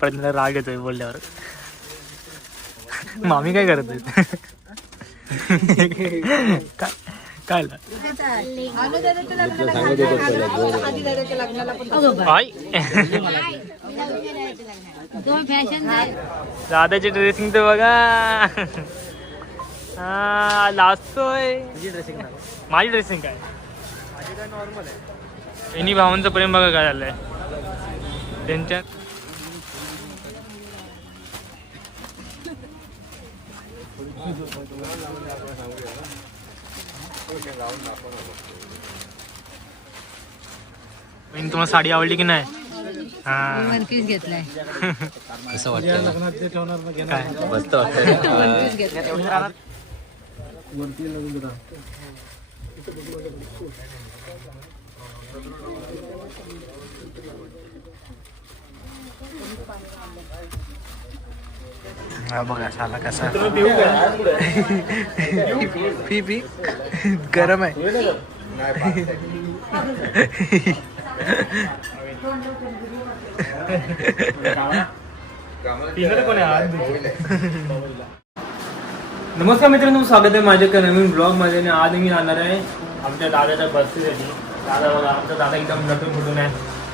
प्रज्ञाला राग येतोय बोलल्यावर. मामी काय करत आहेत? काय दादाची ड्रेसिंग तर बघा. हा लाजतोय. माझी ड्रेसिंग काय नॉर्मल आहे. इनी भावांचं प्रेम बघा काय झालंय त्यांच्यात. तुम्हाला साडी आवडली की नाही? हा घेतलाय. असं वाटतं मस्त वाटतं. हा बघा साला कसा पी गरम आहे. नमस्कार मित्रांनो, स्वागत आहे माझ्या एका नवीन ब्लॉग मध्ये. आणि आज मी जाणार आहे आमच्या दादाच्या बर्थडेसाठी. दादा बघा, आमचा दादा एकदम नटून फुटून आहे.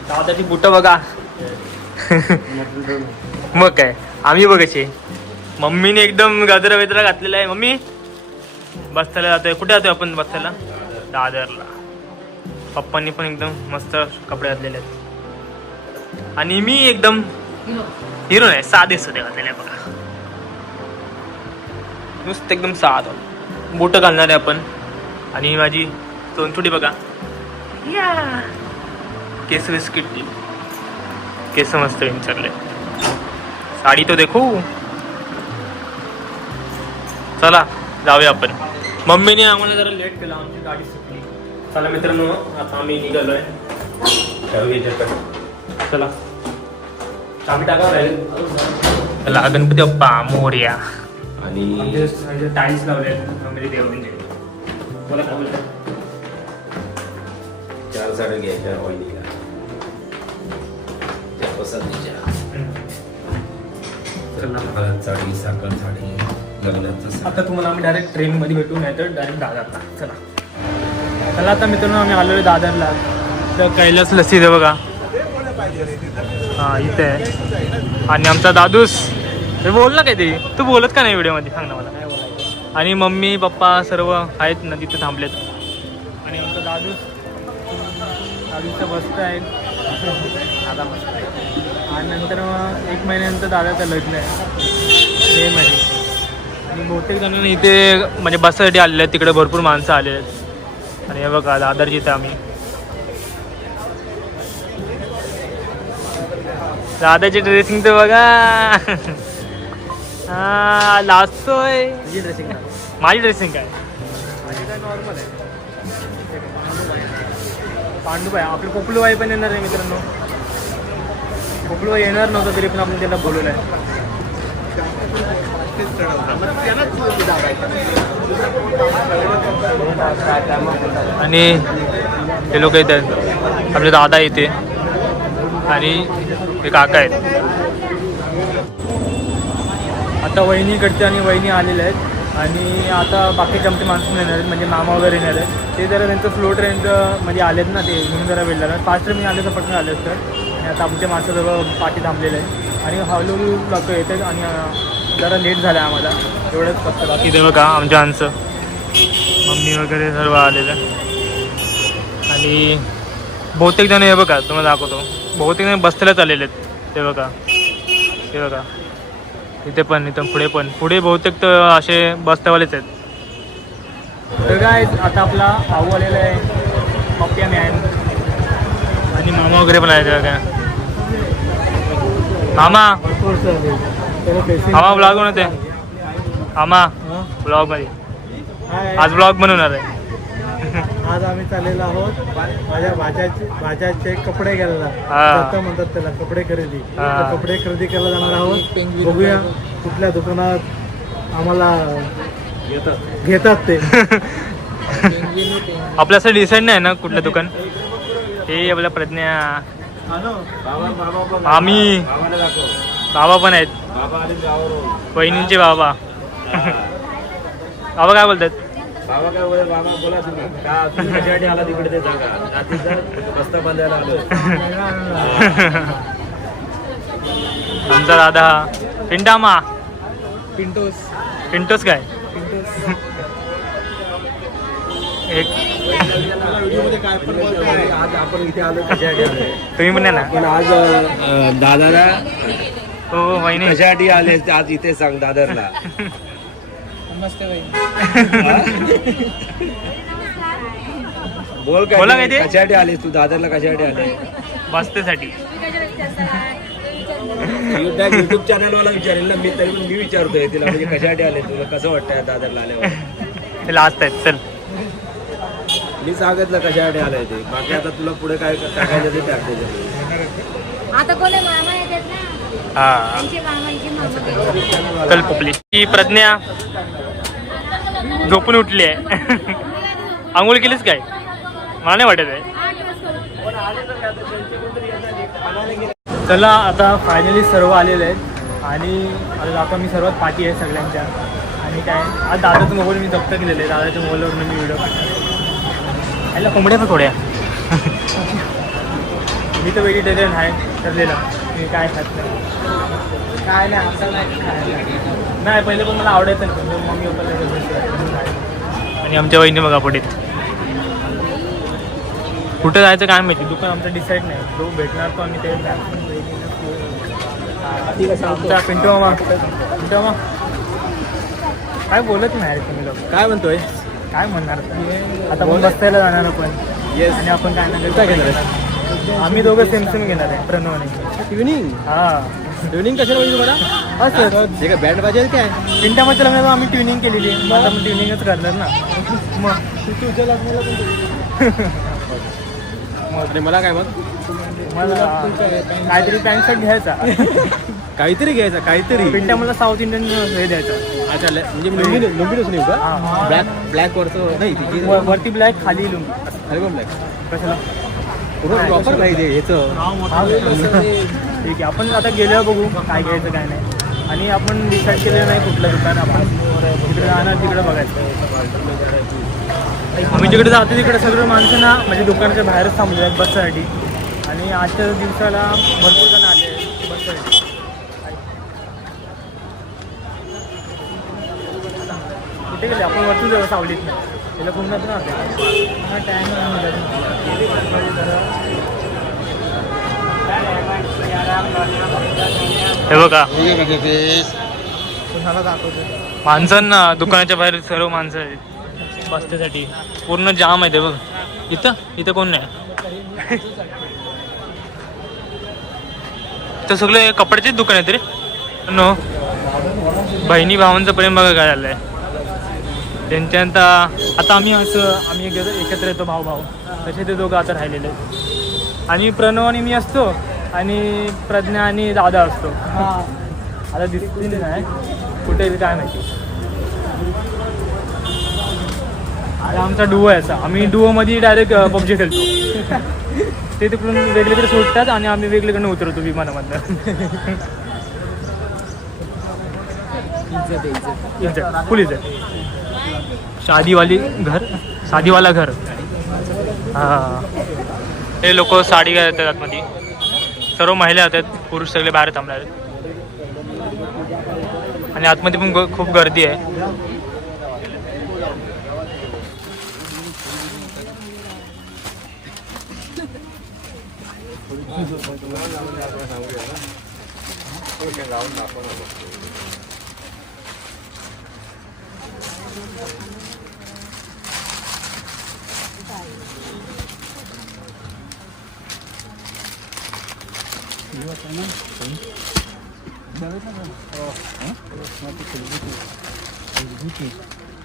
दादाची बुटं बघा. मग काय आम्ही बघायचे. मम्मीने एकदम गजरा वेजरा घातलेला आहे. मम्मी बसताला जातोय. कुठे जातोय आपण बसताला? दादरला. पप्पांनी पण एकदम मस्त कपडे घातलेले आहेत. आणि मी एकदम हिरो नाही, साधे सुधे घातलेले बघा. नुसतं एकदम साध बोट घालणार आहे आपण. आणि माझी तोंडछुटी बघा. केस बिस्किट केस मस्त विचारले. साडी तो देखो. चला जाऊया आपण. मम्मीने आम्हाला जरा लेट केला, आमची गाडी सुटली. चला मित्रांनो, आता आम्ही निघालोय. चला चाबी टाकावं राहील. चला गणपती बाप्पा मोरया. आणि टाईल्स लावले आम्ही देवांचे. बोला काय बोलतो. 4 साड्या घ्यायच्या वहिनीला. त्या पसंतीच्या. हळद साडी, साखर साडी, लग्नाचं. आता तुम्हाला आम्ही डायरेक्ट ट्रेन मध्ये भेटू, नाही तर डायरेक्ट दादरला. चला आता मित्रांनो आम्ही आलोय दादरला. तर कैलास लस्सी आहे बघा. हा इथे आहे. आणि आमचा दादूस हे बोल ना काहीतरी. तू बोलत का नाही व्हिडिओमध्ये? सांग ना मला काय बोलायचं. आणि मम्मी पप्पा सर्व आहेत ना तिथे थांबलेत. आणि आमचा दादूसचा बसता आहे दादा मस्त. आणि नंतर 1 महिन्यानंतर दादाचं लग्न आहे, मे महिने. आणि बहुतेक जणांना इथे म्हणजे बससाठी आलेले आहेत. तिकडे भरपूर माणसं आलेली आहेत. आणि हे बघा दादरची इथं आम्ही. दादाची ड्रेसिंग तर बघा. हा लाजतोय. माझी ड्रेसिंग काय नॉर्मल आहे. पांडूबाई आपलं पोपलूबाई पण येणार आहे मित्रांनो. पोपलूबाई येणार नव्हतं तरी पण आपण त्याला बोलवलं आहे. आणि हे लोक येतात. आपले दादा येते आणि हे काका आहेत. आता वहिनीकडचे आणि वहिनी आलेले आहेत. आणि आता बाकीचे आमचे माणसं येणार आहेत, म्हणजे मामा वगैरे येणार आहेत. ते जरा त्यांचं फ्लो ट्रेनचं म्हणजे आलेत ना, ते म्हणून जरा वेळ लागला. फास्ट ट्रेन आले तर पटकन आले असतं. आणि आता आमच्या माणसं जवळ पाठी थांबलेले आहेत. आणि हळूहळू लोक येतात. आणि जरा लेट झालं आहे आम्हाला, एवढंच फक्त. बाकी ते बघा आमच्या माणसं मम्मी वगैरे सर्व आलेलं. आणि बहुतेक जण हे बघा तुम्हाला दाखवतो. बहुतेक जण बसतेलाच आलेले आहेत. ते बघा ते बघा इथे पण, इथं पुढे बहुतेक तर असे बसतेवालेच आहेत. तर काय आता आपला भाऊ आलेला आहे, पप्प्या मॅन. आणि मामा वगैरे पण आहे काय. मामा मामा ब्लॉग बनवते. मामा ब्लॉग मध्ये आज ब्लॉग बनवणार आहे. आज आम्ही चाललेलो आहोत माझ्या भाच्याचे कपडे घ्यायला. म्हणतात त्याला कपडे खरेदी. कपडे खरेदी करायला जाणार आहोत. बघूया कुठल्या दुकानात आम्हाला घेतात ते. आपल्या असं डिसाईड नाही ना कुठलं दुकान. हे आपल्या प्रज्ञा आम्ही बाबा पण आहेत, वहिनींचे बाबा. बाबा काय बोलतात? बाबा काय बोला, बाबा बोला तुम्ही का तुम्ही कशासाठी आला तिकडे ते सांगा. रात्रीचा बस्ता बांधायला आलोय. आमचा दादा पिंटामा. पिंटोस काय एक आज आपण इथे आलो कशासाठी आलोय? तुम्ही पण आहे ना? पण आज दादाला हो वहिनी कशासाठी आले आज इथे सांग दादरला. बोल बोला काय ते? कशासाठी आलेस तू दादरला, कशासाठी आले? बसतेसाठी. युट्यूब चॅनल वाला विचारेल ना मी, तरी पण मी विचारतोय तिला म्हणजे कशासाठी आले, तुला कसं वाटतंय दादरला आल्यावर? ते लास्ट आहेत. चल मी सांगितलं कशासाठी आलाय ते, बाकी आता तुला पुढे काय टाकायचं ते टाकते. आता कोणी मामा येतात ना, हा त्यांचे मामांचे मामा. चल पपली. ही प्रज्ञा झोपून उठली आहे. आंघोळ केलीच काय? मला नाही वाटत आहे. चला आता फायनली सर्व आलेले आहेत आणि आता मी सर्वात पाठी आहे सगळ्यांच्या. आणि काय आज दादाचा मोबाईल मी जप्त केलेलं आहे. दादाच्या मोबाईलवर मी व्हिडिओ यायला कोंबड्या पण थोड्या. मी तर व्हेजिटेरियन आहे ठरलेलं, मी काय खात नाही. काय नाही असं नाही पहिले पण मला आवडायचं नाही, पण मम्मी पप्पाला. आणि आमच्या वहिनी बघा पुढे कुठं जायचं काय माहिती, दुकान आमचं डिसाईड नाही. जो भेटणार तो आम्ही ते आमचा पिंटू मामा. पिंटू मामा काय बोलत नाही रे तुम्ही लोक. काय म्हणतोय? काय म्हणणार आता आपण बसतायला जाणार आपण. येस. आणि आपण काय नाही काय घेणार? आम्ही दोघं सेम घेणार आहे प्रणवने. ट्युनिंग? हा ट्युनिंग कशाला पाहिजे तुम्हाला? असं जे काय बँड वाजेल काय पिंटामध्ये लग्नाला आम्ही ट्युनिंग केलेली आहे. आता आपण ट्युनिंगच करणार ना. मग मला काय मग मला काहीतरी पॅन्ट शर्ट घ्यायचा. काहीतरी घ्यायचा काहीतरी. पिंट्या मला साऊथ इंडियन हे द्यायचा. अच्छा म्हणजे लुंगीच नाही का? ब्लॅक वरचं नाही, वरती ब्लॅक खाली लुंगी. खाली पण ब्लॅक कशाला? प्रॉपर नाही ते ह्याचं. ठीक आहे आपण आता गेल्यावर बघू काय घ्यायचं काय नाही. आणि आपण डिसाईड केलेलं नाही कुठलं दुकान. आपण तिकडे जाणार तिकडे बघायचं. आम्ही जिकडे जातो तिकडे सगळं माणसं ना म्हणजे दुकानाच्या बाहेरच थांबले आहेत बससाठी. आणि आजच्या दिवसाला भरपूर जण आले आहेत बससाठी. कुठे गेले आपण वरती जाऊ सावलीत नाही त्याला पूर्ण ना हे बघा माणसांना दुकानाच्या बाहेर सर्व माणसं आहेत बसण्यासाठी. पूर्ण जाम आहे ते बघ. इथं कोण नाही. तर सगळे कपड्याचेच दुकान आहेत रे. नो बहिणी भावांचं प्रेम बघा काय झालंय त्यांच्यात. आता आम्ही एकत्र येतो भाऊ भाऊ तसे ते दोघं आता राहिलेले. आणि प्रणव आणि मी असतो आणि प्रज्ञा आणि दादा असतो. आता दिसतील नाही कुठे काय माहिती. आता आमचा डुओ आहे असा. आम्ही डुओमध्ये डायरेक्ट पबजी खेळतो. ते तिकडून वेगळीकडे सुटतात आणि आम्ही वेगळीकडनं उतरतो विमानामधनं. फुल इज्जत. शादीवाला घर. हां हे लोक साडी घालतात आतमध्ये. सर्व महिला होतात, पुरुष सगळे बाहेर थांबले आहेत. आणि आतमध्ये पण खूप गर्दी आहे.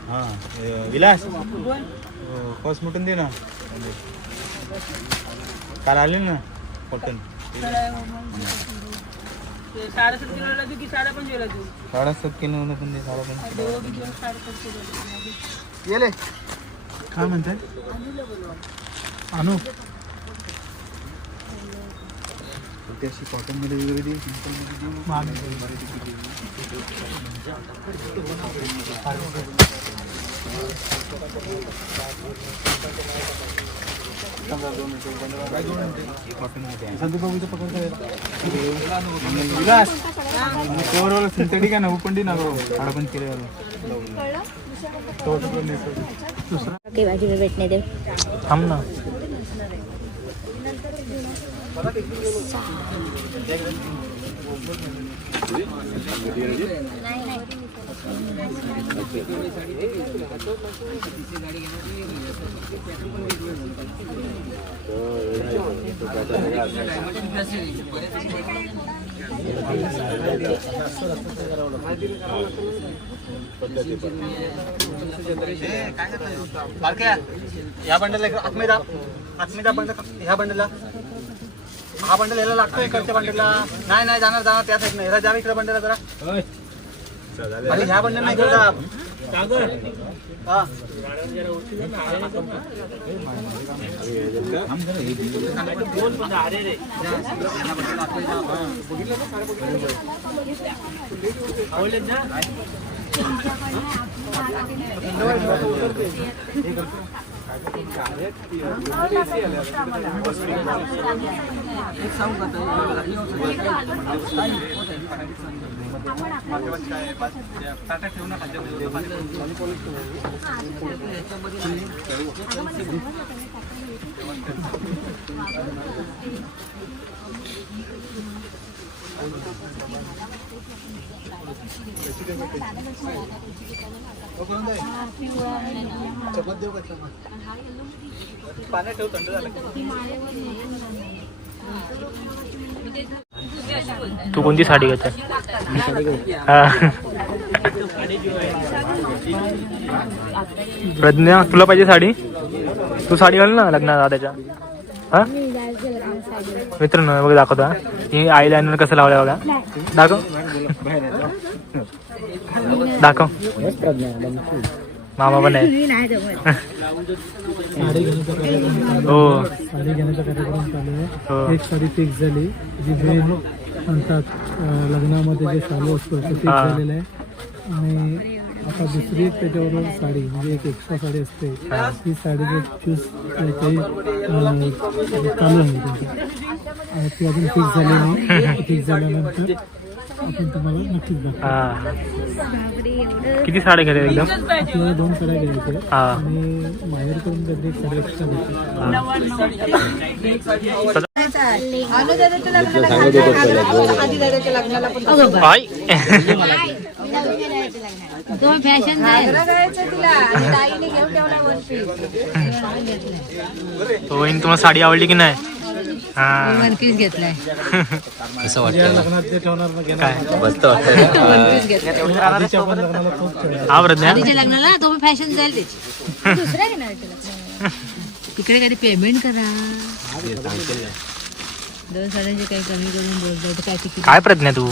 हां विलास फर्स्ट मुटून दे ना. काल आले ना कॉटन 7.5 किलो की 5.5 किलो 7.5 किलो पण दे. 7.5 काय म्हणतात आणू ती अशी कॉटनमध्ये वगैरे देऊ, सिम्पलमध्ये देऊ. सिंथेटिक आहे ना पण ना पण केले भाजी भेटणे दे थांब ना. ह्या बंडल आत्मेदा बंडल ह्या बंडलला हा बंडल याला लागतो इकडच्या बंडलला नाही जाणार त्या साईड नाही जा इकडे बंडलला जरा अरे ह्या बंडल नाही इकडे हा पाण्यात ठेव थंड झालं. तू कोणती साडी घेते? प्रज्ञा तुला पाहिजे साडी? तू साडी घाल ना लग्नात दादाच्या. हा मित्रांनो बघा दाखवता ही आय लायनर कसं लावलं बघा. दाखव दाखव. मामा पण आहे. हो साडी घेण्याचा कार्यक्रम चालू आहे. हो. एक साडी फिक्स झाली जी मेन म्हणतात लग्नामध्ये जे चालू असतो ते फिक्स झालेलं आहे आणि आता दुसरी त्याच्याबरोबर साडी म्हणजे एक एक्स्ट्रा साडी असते ती साडी जर चूज काही चालू आहे त्यांची ती अजून फिक्स झाली नाही. फिक्स झाल्यानंतर आपण तुम्हाला नक्कीच दाखवू. हा किती साड्या घेते एकदम? आपल्याला 2 साड्या घ्यायच्या हा आणि बाहेर करून कधी एक साडी एक्स्ट्रा आई तुम्ही फॅशन नाही वहिनी तुम्हाला साडी आवडली की नाही? हा वन पीस घेतलाय. असं वाटतं लग्नात जे ठेवणार ना घेणार काय मस्त वाटतं. आधीच्या पण लग्नाला खूप ठेवणार. हा प्रज्ञा आधीच्या लग्नाला तुम्ही फॅशन जाईल त्याची दुसऱ्या घेणार तिकडे कधी पेमेंट करा. 2 साड्यांचे काही कमी करून बोलतो काय तिकीट. काय प्रज्ञा तू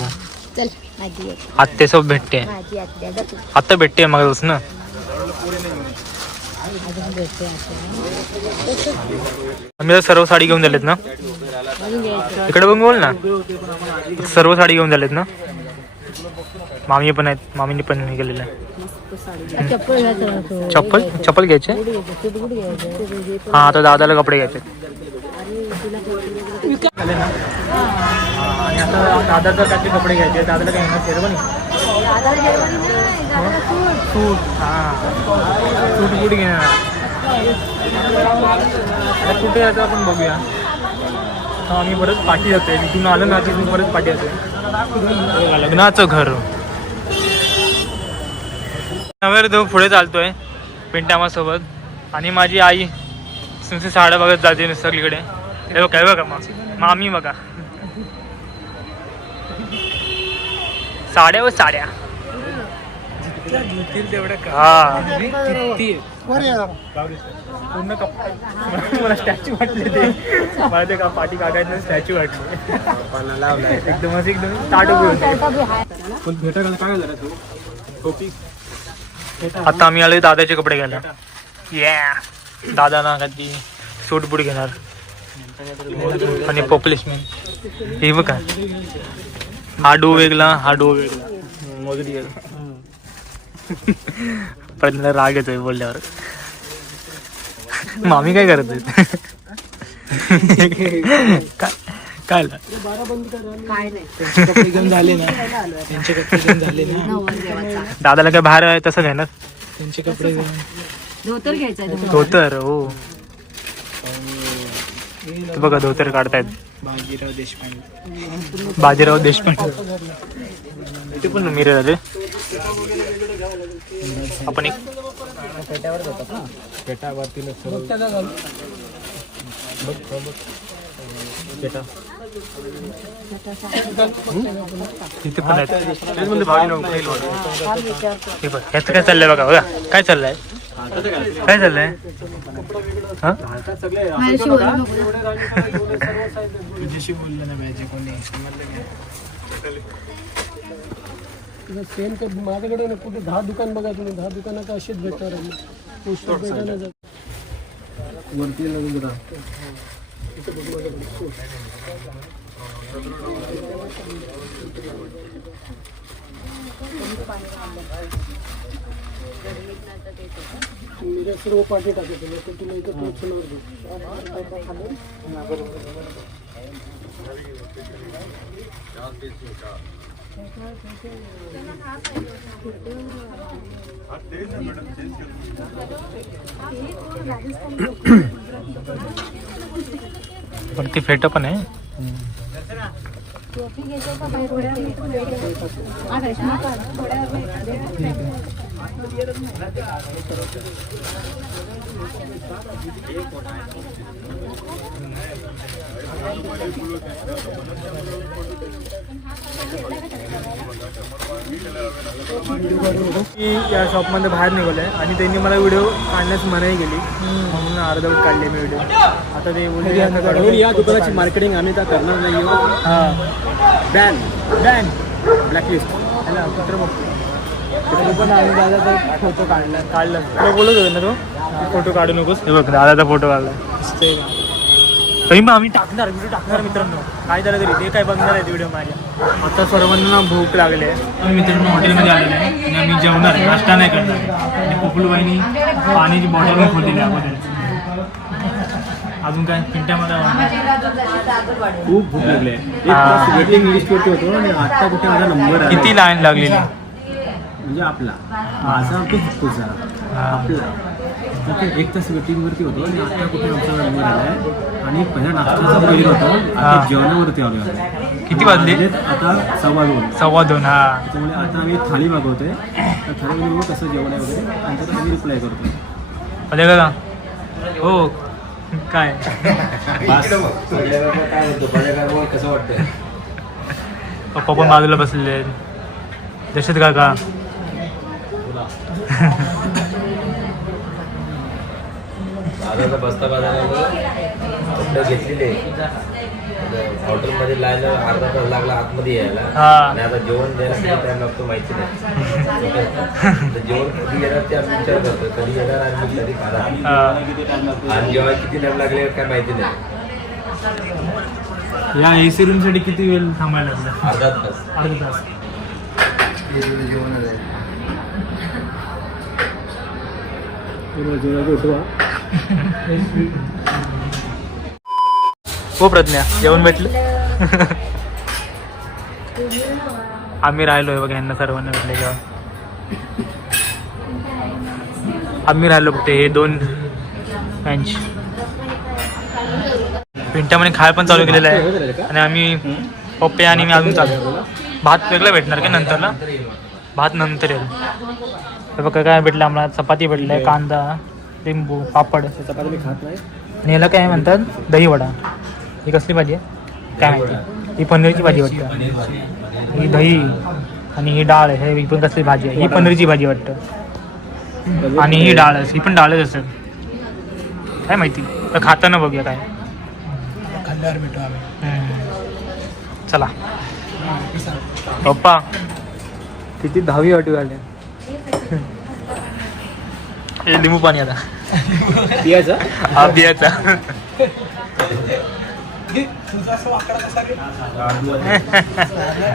चल माझी आत्यासोबत भेटते माझी आत्या जातो आता भेटते मग ना. अजून भेटते आम्ही तर सर्व साडी घेऊन झालेत ना. इकडे बघून बोल ना. सर्व साडी घेऊन झालेत ना. मामी पण आहेत. मामीने पण हे केलेलं आहे. चप्पल घ्यायचं चप्पल घ्यायचे. हा आता दादाला कपडे घ्यायचे. आणि आता दादाचं काहीतरी कपडे घ्यायचे. दादाला काय घेणार? शेरवानी सूट. हा सूट बूट घेणार. कुठे जायचं आपण बघूया. आता आम्ही परत पाठी जातोय. तिथून आलं ना तिथून परत पाठी जातोय. लग्नाचं घर नव्हे तो पुढे चालतोय पिंटामासोबत आणि माझी आई नुसती साड्या बघत जाते सगळीकडे. हे काय बघा मामी बघा साड्या व साड्या हा पूर्ण मला स्टॅच्यू वाटले ते. मला ते का पाठी काढायचं स्टॅच्यू वाटले एकदम असं एकदम ताट उभे होते. आता आम्ही आलोय दादाचे कपडे घ्यायला. दादा ना कधी सूट बूट घेणार आणि पॉप्युलेशन हे बघा हा डो वेगळा हा डो वेगळा मोजडी पहिल्यांदा राग येतोय बोलल्यावर. मामी काय करत आहेत? काय काय नाही कपडे घेऊन झाले ना त्यांचे कपडे घेऊन झाले ना नववार देवाचा दादाला काय बाहेर आहे तसं काय ना त्यांचे कपडे घेऊन धोतर घ्यायचा आहे धोतर हो ते बघा धोतर काढतायत बाजीराव देशपांडे ते पण मिरर आले आपण एक तिथे पण आहेत हे बघ ह्याचं काय चाललंय बघा बघा काय चाललंय काय चाललंय हा माझ्याशी बोलू नको. तुझ्याशी बोललं ना मॅजिक कोणी सेम कर माझ्याकडे ना कुठे 10 दुकान बघा तुम्ही 10 दुकानात असेच भेटणार आहे पोस्टर भेटणार वरती लागून जरा मी सर्व पाठी टाकतो तर तुला इथं पोहोचणार पण ती फेट पण आहे मी या शॉपमध्ये बाहेर निघालोय आणि त्यांनी मला व्हिडिओ काढण्यास मनाई केली म्हणून अर्धवट काढले मी व्हिडिओ. आता ते बोलले या दुकानाची मार्केटिंग आम्ही तर करणार नाही हां बॅन बॅन ब्लॅकलिस्ट ह्याला कुत्र बघतो तरी पण आम्ही दादा फोटो काढला तुला बोलत होता ना तो फोटो काढू नकोस हे बघ दादाचा फोटो काढला तरी मग आम्ही टाकणार व्हिडिओ टाकणार मित्रांनो काय झालं तरी ते काय बघणार आहेत व्हिडिओ माझ्या. आता सर्वांना भूक लागली आहे आम्ही मित्रांनो हॉटेलमध्ये आलेलो आहे आणि आम्ही जेवणार आहे नाश्ता नाही करणार आहे आणि पपुलबाईनी पाण्याची बॉटल पण खोललेली आहे अगोदर. अजून काय पिंट्यामध्ये खूप भूक लागली आहे वेटिंग लिस्टवरती होतो आणि आता कुठे माझा नंबर आहे किती लाईन लागलेली म्हणजे आपला माझा तो तुझा आपला तिथे 1 तास वेटिंगवरती होतो आणि आता कुठे आमचा नंबर आला आहे आणि पहिला नाश्त्याचा पहिला होतो आता जेवणावरती आलो आहे. किती वाजले म्हणजे आता 2:15 2:15 हा त्याच्यामुळे आता आम्ही थाळी मागवतोय तर थाळीमध्ये बघू कसं जेवण आहे वगैरे आणि त्यात आम्ही रिप्लाय करतोय. अरे का हो काय कसं वाटतंय पप्पा पण बाजूला बसलेले आहेत जशत काका दादाचा बस्ता बाजाराला कपडे घेतलेले हॉटेलमध्ये लायला अर्धा तास लागला आतमध्ये यायला हा. आणि आता जेवण द्यायला किती टाइम लागतो माहिती नाही. तर जेवण कधी येणार ते आम्ही विचार करतो कधी येणार आणि कधी खाणार आणि जेव्हा किती टाइम लागले काय माहिती नाही. या एसी रूम साठी किती वेळ थांबायला लागला अर्धा तास अर्धा तास हो प्रज्ञा जेवण भेटलं आम्ही राहिलोय बघा यांना सर्वांना भेटले जेवण. आम्ही राहिलो फक्त हे 2 बेंच पिंट्यामध्ये खाय पण चालू केलेलं आहे आणि आम्ही पप्पे आणि मी अजून चालू भात वेगळा भेटणार का नंतरला भात नंतर येईल. हे बघा काय भेटलं आम्हाला चपाती भेटलं आहे कांदा लिंबू पापड चपाती मी खात नाही आणि याला काय म्हणतात दही वडा. ही कसली भाजी आहे काय माहिती ही पनीरची भाजी वाटतं ही दही आणि ही डाळ आहे ही पण कसली भाजी आहे ही पनीरची भाजी वाटतं आणि ही डाळ ही पण डाळच असेल काय माहिती तर खाताना बघूया काय खाल्ल्यावर भेटू आम्ही. चला पप्पा किती 10वी वाटू आले हे लिंबू पाणी आता पियाचा हा बियाचा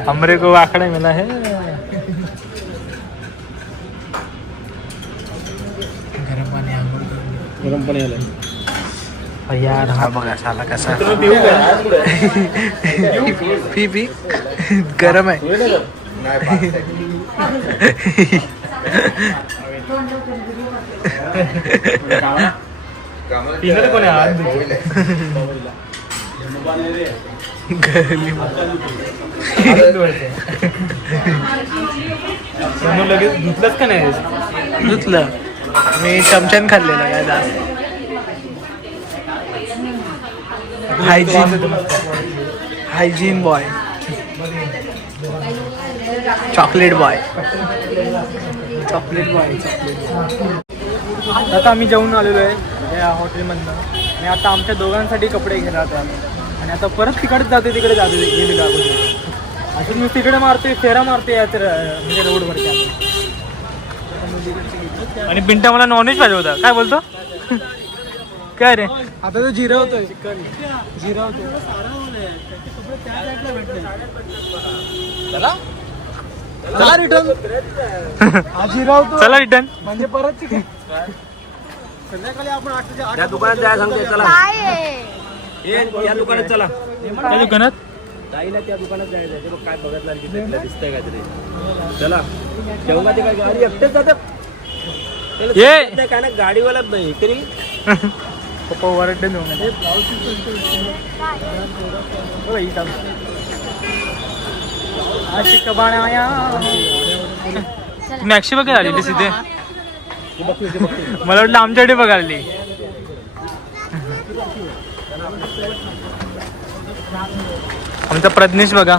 हमरे को आकडा मिला है. गरम पाणी आलं यार हा बघा साला कसा पी पी गरम आहे. लगेच धुतलंच का नाही? धुतलं मी चमच्यान खाल्लेलं काय जास्त. Hygiene boy, chocolate boy. आता आम्ही जेवून आलेलो आहे या हॉटेलमधनं आणि आता आमच्या दोघांसाठी कपडे घेणार आहोत आणि आता परत तिकडेच जातो तिकडे जातो गेलेलो अगोदर. अजून मी तिकडे मारतोय फेरा मारतोय या तर म्हणजे रोडवरती. आणि पिंटा मला नॉनव्हेज पाहिजे होता. काय बोलतो? काय रे आता तो जिरवतोय चिकन जिरवतोय. चला रिटर्न. हा जिरवतो चला रिटर्न. म्हणजे परत चिकन. संध्याकाळी आपण 8 त्या दुकानात जायला सांगते चला. काय आहे? या दुकानात चला. त्या दुकानात ताईला त्या दुकानात जायचं आहे. बघ काय बघत लागली तिथलं दिसतंय का तरी. चला तेव्हा ते काय गाडी एकटेच जातात. ये काय ना गाडीवाला तरी पप्पा वरडे देऊन मॅक्सी बघायला आलेली तिथे. मला वाटलं आमच्याकडे बघायला आली. आमचा प्रज्ञेश बघा.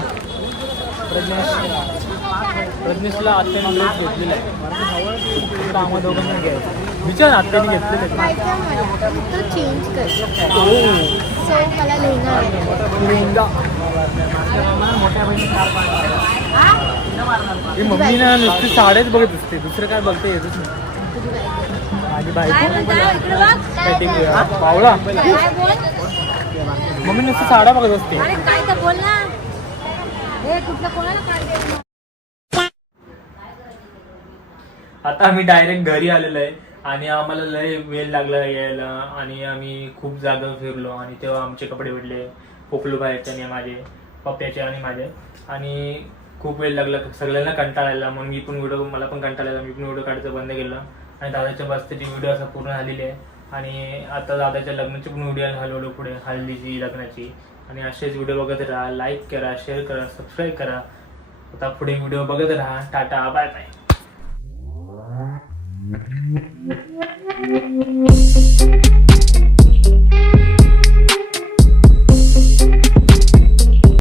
प्रज्ञेशला आत्याने ड्रेस घेतलेला आहे. आम्हा दोघांना घ्यायचं विचार आत्याने घेतलेलं आहे. तो चेंज कर. सो मला लेहंगा मम्मी ना नुसती साड्याच बघत असते, दुसरं काय बघता येतच नाही. माझी बायको पावला मम्मी नुसती साड्या बघत असते. काय तर बोल ना. हे कुठलं कोणाला काढ. आता आम्ही डायरेक्ट घरी आलेलो आहे आणि आम्हाला लय वेळ लागला यायला आणि आम्ही खूप जागा फिरलो आणि तेव्हा आमचे कपडे भेटले पोपलू बाहेरचे आणि माझे पप्प्याचे आणि माझे आणि खूप वेळ लागला. सगळ्यांना कंटाळा आला म्हणून मी पण व्हिडिओ मला पण कंटाळा आला. मी पण व्हिडिओ काढायचं बंद केलं आणि दादाच्या बस्तीची व्हिडिओ असा पूर्ण झालेली आहे आणि आता दादाच्या लग्नाची पण व्हिडिओ हलवलो पुढे हल्दीची लग्नाची. आणि असेच व्हिडिओ बघत राहा, लाईक करा, शेअर करा, सबस्क्राईब करा. आता पुढे व्हिडिओ बघत राहा. Tata bye bye.